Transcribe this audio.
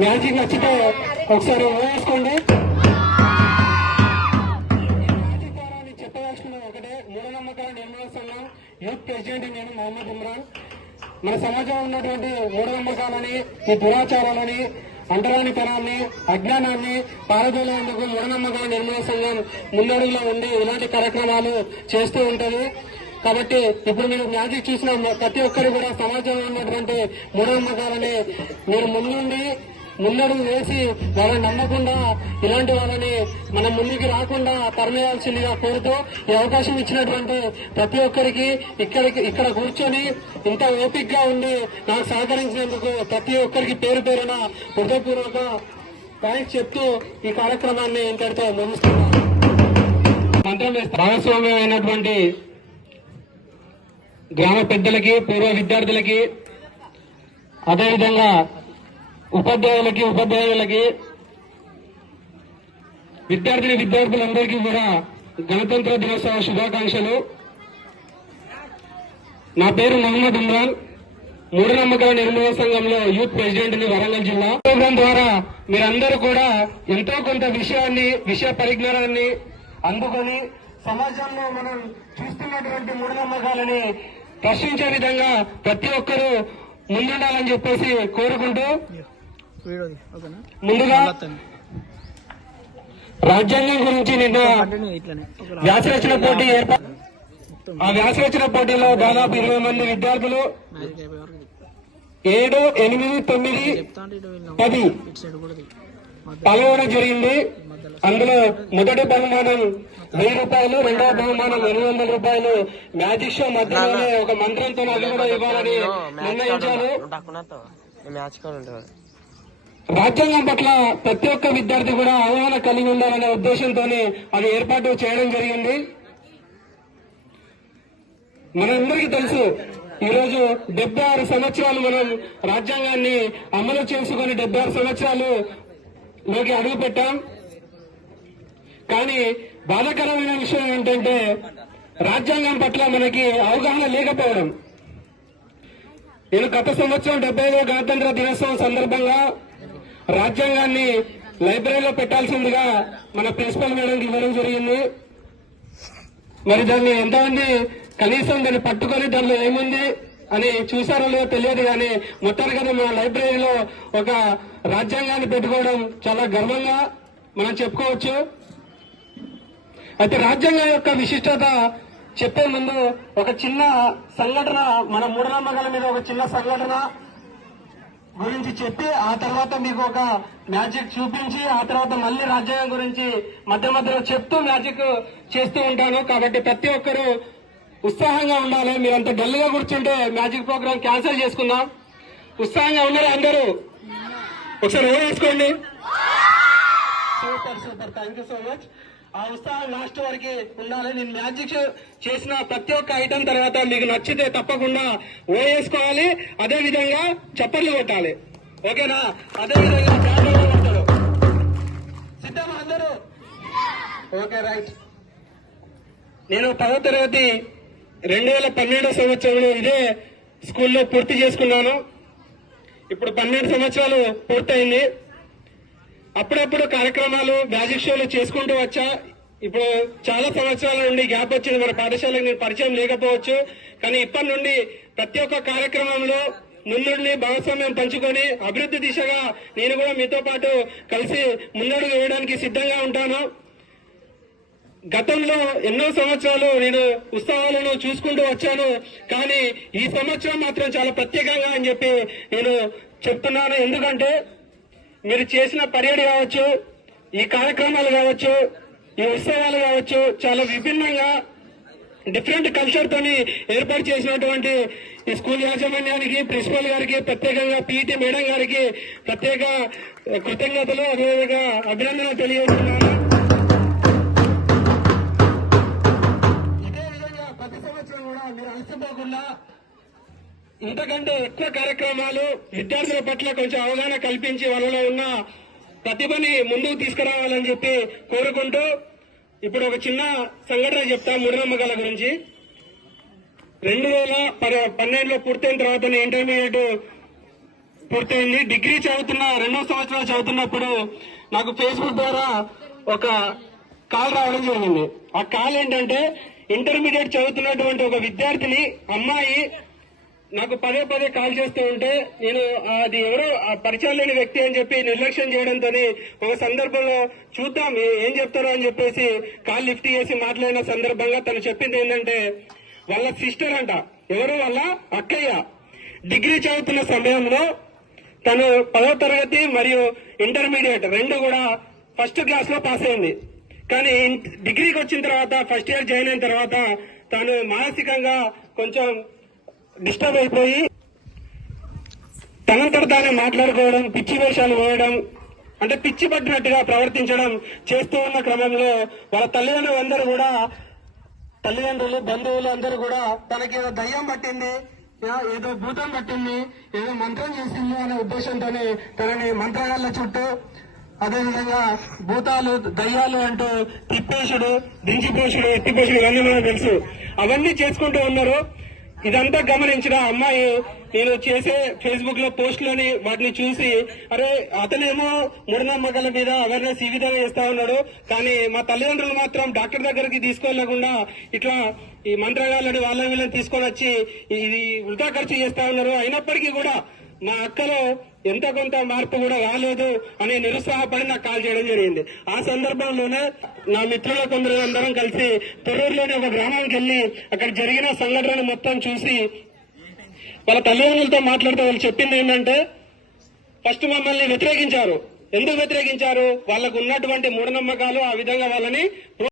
Magic నచ్చితే ఒకసారి వేసుకోండి. మ్యాజిక్ ద్వారా చెప్పదలుచుకున్నది ఒకటే, మూఢనమ్మకాల నిర్మూలన సంఘం యూత్ ప్రెసిడెంట్ నేను మహమ్మద్ ఇమ్రాన్. మన సమాజంలో ఉన్నటువంటి మూఢనమ్మకాలని, ఈ దురాచారాలని, అంటరానితనాన్ని, అజ్ఞానాన్ని పారదోలేందుకు మూఢనమ్మకాల నిర్మూలన సంఘం ముందడుగులో ఉండి ఇలాంటి కార్యక్రమాలు చేస్తూ ఉంటది. కాబట్టి ఇప్పుడు మీరు మ్యాజిక్ చూసిన ప్రతి ఒక్కరు కూడా సమాజంలో ఉన్నటువంటి మూఢనమ్మకాలని మీరు ముందడుగు వేసి వాళ్ళని నమ్మకుండా, ఇలాంటి వాళ్ళని మన ముందుకి రాకుండా తరమేయాల్సిందిగా కోరుతూ, ఈ అవకాశం ఇచ్చినటువంటి ప్రతి ఒక్కరికి ఇక్కడ కూర్చొని ఇంత ఓపిక్ గా ఉండి నాకు సహకరించినందుకు ప్రతి ఒక్కరికి పేరు పేరున హృదయపూర్వక థ్యాంక్స్ చెప్తూ ఈ కార్యక్రమాన్ని ఇంతటితో ముగిస్తున్నాను. మంత్రం భాగస్వామ్యం అయినటువంటి గ్రామ పెద్దలకి, పూర్వ విద్యార్థులకి, అదేవిధంగా ఉపాధ్యాయులకి, విద్యార్థులందరికీ కూడా గణతంత్ర దినోత్సవ శుభాకాంక్షలు. నా పేరు మహమ్మద్ ఇమ్రాన్, మూఢనమ్మకాల నిర్మూలన సంఘంలో యూత్ ప్రెసిడెంట్ ని, వరంగల్ జిల్లా. ప్రోగ్రాం ద్వారా మీరందరూ కూడా ఎంతో కొంత విషయ పరిజ్ఞానాన్ని అందుకొని సమాజంలో మనం చూస్తున్నటువంటి మూఢనమ్మకాలని ప్రశ్నించే విధంగా ప్రతి ఒక్కరూ ముందుండాలని చెప్పేసి కోరుకుంటూ, ముందుగా రాజ్యాంగం గురించి నిన్న వ్యాసరచన పోటీ ఆ వ్యాసరచన పోటీలో దాదాపు 20 మంది విద్యార్థులు 7, 8, 9, 10 పాల్గొనడం జరిగింది. అందులో మొదటి బహుమానం 1000 రూపాయలు, రెండవ బహుమానం 800 రూపాయలు. మ్యాజిక్ షో మధ్యలోనే ఒక మంత్రంతో అది కూడా ఇవ్వాలని నిర్ణయించారు. రాజ్యాంగం పట్ల ప్రతి ఒక్క విద్యార్థి కూడా అవగాహన కలిగి ఉండాలనే ఉద్దేశంతోనే అది ఏర్పాటు చేయడం జరిగింది. మనందరికీ తెలుసు, ఈరోజు 76 సంవత్సరాలు మనం రాజ్యాంగాన్ని అమలు చేసుకుని 76 సంవత్సరాలు లోకి అడుగు పెట్టాం. కానీ బాధాకరమైన విషయం ఏంటంటే రాజ్యాంగం పట్ల మనకి అవగాహన లేకపోవడం. నేను గత సంవత్సరం 75వ గణతంత్ర దినోత్సవం సందర్భంగా రాజ్యాంగాన్ని లైబ్రరీలో పెట్టాల్సిందిగా మన ప్రిన్సిపల్ మేడంకి ఇవ్వడం జరిగింది. మరి దాన్ని ఎంతమంది కనీసం దాన్ని పట్టుకొని దానిలో ఏముంది అని చూసారో లేదో తెలియదు, కానీ మొత్తానికి మన లైబ్రరీలో ఒక రాజ్యాంగాన్ని పెట్టుకోవడం చాలా గర్వంగా మనం చెప్పుకోవచ్చు. అయితే రాజ్యాంగం యొక్క విశిష్టత చెప్పే ముందు ఒక చిన్న సంఘటన, మన మూఢనమ్మకాల మీద ఒక చిన్న సంఘటన గురించి చెప్పి ఆ తర్వాత మీకు ఒక మ్యాజిక్ చూపించి ఆ తర్వాత మళ్ళీ రాజ్యాంగం గురించి మధ్యలో చెప్తూ మ్యాజిక్ చేస్తూ ఉంటాను. కాబట్టి ప్రతి ఒక్కరూ ఉత్సాహంగా ఉండాలి. మీరంత డల్ గా కూర్చుంటే మ్యాజిక్ ప్రోగ్రామ్ క్యాన్సిల్ చేసుకుందాం. ఉత్సాహంగా ఉన్నారు అందరూ? ఒకసారి వేసుకోండి. Super, thank you so much. ఆ ఉత్సాహం లాస్ట్ వరకు ఉండాలి. నేను మ్యాజిక్ చేసిన ప్రతి ఒక్క ఐటమ్ తర్వాత మీకు నచ్చితే తప్పకుండా వేసుకోవాలి. అదే విధంగా చప్పట్లు కొట్టాలి. ఓకేనా? అదే విధంగా కొడతారు. సిద్ధమా అందరూ? Okay, right. నేను 10వ తరగతి 2012 సంవత్సరంలో ఇదే స్కూల్లో పూర్తి చేసుకున్నాను. ఇప్పుడు 12 సంవత్సరాలు పూర్తయింది. అప్పుడప్పుడు కార్యక్రమాలు, మ్యాజిక్ షోలు చేసుకుంటూ వచ్చా. ఇప్పుడు చాలా సంవత్సరాల నుండి గ్యాప్ వచ్చింది. మన పాఠశాలకు నేను పరిచయం లేకపోవచ్చు, కానీ ఇప్పటి నుండి ప్రతి ఒక్క కార్యక్రమంలో ముందుండి భాగస్వామ్యం పంచుకొని అభివృద్ధి దిశగా నేను కూడా మీతో పాటు కలిసి ముందడుగు వేయడానికి సిద్ధంగా ఉంటాను. గతంలో ఎన్నో సంవత్సరాలు నేను ఉత్సవాలను చూసుకుంటూ వచ్చాను, కానీ ఈ సంవత్సరం మాత్రం చాలా ప్రత్యేకంగా అని చెప్పి నేను చెప్తున్నాను. ఎందుకంటే మీరు చేసిన పర్యటన కావచ్చు, ఈ కార్యక్రమాలు కావచ్చు, ఈ ఉత్సవాలు కావచ్చు, చాలా విభిన్నంగా డిఫరెంట్ కల్చర్ తోని ఏర్పాటు చేసినటువంటి ఈ స్కూల్ యాజమాన్యానికి, ప్రిన్సిపల్ గారికి, ప్రత్యేకంగా పీఈటీ మేడం గారికి ప్రత్యేక కృతజ్ఞతలు, అదేవిధంగా అభినందనలు తెలియజేస్తున్నాను. ఇదే విధంగా ప్రతి సంవత్సరం కూడా మీరు అలసిపోకుండా ఇంతకంటే ఎక్కువ కార్యక్రమాలు, విద్యార్థుల పట్ల కొంచెం అవగాహన కల్పించి వాళ్ళలో ఉన్న ప్రతిభని ముందుకు తీసుకురావాలని చెప్పి కోరుకుంటూ, ఇప్పుడు ఒక చిన్న సంఘటన చెప్తా మూఢనమ్మకాల గురించి. 2012లో పూర్తయిన తర్వాత ఇంటర్మీడియట్ పూర్తయింది. డిగ్రీ చదువుతున్న 2వ సంవత్సరం చదువుతున్నప్పుడు నాకు ఫేస్బుక్ ద్వారా ఒక కాల్ రావడం జరిగింది. ఆ కాల్ ఏంటంటే, ఇంటర్మీడియట్ చదువుతున్నటువంటి ఒక విద్యార్థిని అమ్మాయి నాకు పదే పదే కాల్ చేస్తూ ఉంటే నేను అది ఎవరో పరిచయం లేని వ్యక్తి అని చెప్పి నిర్లక్ష్యం చేయడంతో ఒక సందర్భంలో చూద్దాం ఏం చెప్తారో అని చెప్పేసి కాల్ లిఫ్ట్ చేసి మాట్లాడిన సందర్భంగా తను చెప్పింది ఏంటంటే, వాళ్ళ సిస్టర్ అంట, ఎవరు వాళ్ళ అక్కయ్య, డిగ్రీ చదువుతున్న సమయంలో తను 10వ తరగతి మరియు ఇంటర్మీడియట్ రెండు కూడా ఫస్ట్ క్లాస్ లో పాస్ అయింది. కానీ డిగ్రీకి వచ్చిన తర్వాత ఫస్ట్ ఇయర్ జాయిన్ అయిన తర్వాత తాను మానసికంగా కొంచెం డిస్టర్బ్ అయిపోయి తనంతట తానే మాట్లాడుకోవడం, పిచ్చి వేషాలు వేయడం, అంటే పిచ్చి పట్టినట్టుగా ప్రవర్తించడం చేస్తూ ఉన్న క్రమంలో వాళ్ళ తల్లిదండ్రులు బంధువులు అందరూ కూడా తనకి ఏదో దయ్యం పట్టింది, ఏదో భూతం పట్టింది, ఏదో మంత్రం చేసింది అనే ఉద్దేశంతోనే తనని మంత్రాల చుట్టూ, అదేవిధంగా భూతాలు దయ్యాలు అంటూ తిప్పేసుడు, దించిపోసుడు, ఎత్తిపోసుడు ఇవన్నీ మనకు తెలుసు. అవన్నీ చేసుకుంటూ ఉన్నారు. ఇదంతా గమనించిన అమ్మాయి నేను చేసే ఫేస్బుక్ లో పోస్టులని వాటిని చూసి, అరే అతనేమో మూఢనమ్మకాల మీద అవేర్నెస్ ఈ విధంగా చేస్తా ఉన్నాడు, కానీ మా తల్లిదండ్రులు మాత్రం డాక్టర్ దగ్గరికి తీసుకెళ్లకుండా ఇట్లా ఈ మంత్రగాళ్ళని వాళ్ళని వీళ్ళని తీసుకొని వచ్చి ఇది వృధా ఖర్చు చేస్తా ఉన్నారు. అయినప్పటికీ కూడా మా అక్కలో ఎంత కొంత మార్పు కూడా రాలేదు అని నిరుత్సాహపడి నాకు కాల్ చేయడం జరిగింది. ఆ సందర్భంలోనే నా మిత్రుల కొందరు అందరం కలిసి తొర్రూరులోని ఒక గ్రామానికి వెళ్లి అక్కడ జరిగిన సంఘటన మొత్తం చూసి వాళ్ళ తల్లిదండ్రులతో మాట్లాడితే వాళ్ళు చెప్పింది ఏంటంటే, ఫస్ట్ మమ్మల్ని వ్యతిరేకించారు. ఎందుకు వ్యతిరేకించారు? వాళ్ళకు ఉన్నటువంటి మూఢనమ్మకాలు ఆ విధంగా వాళ్ళని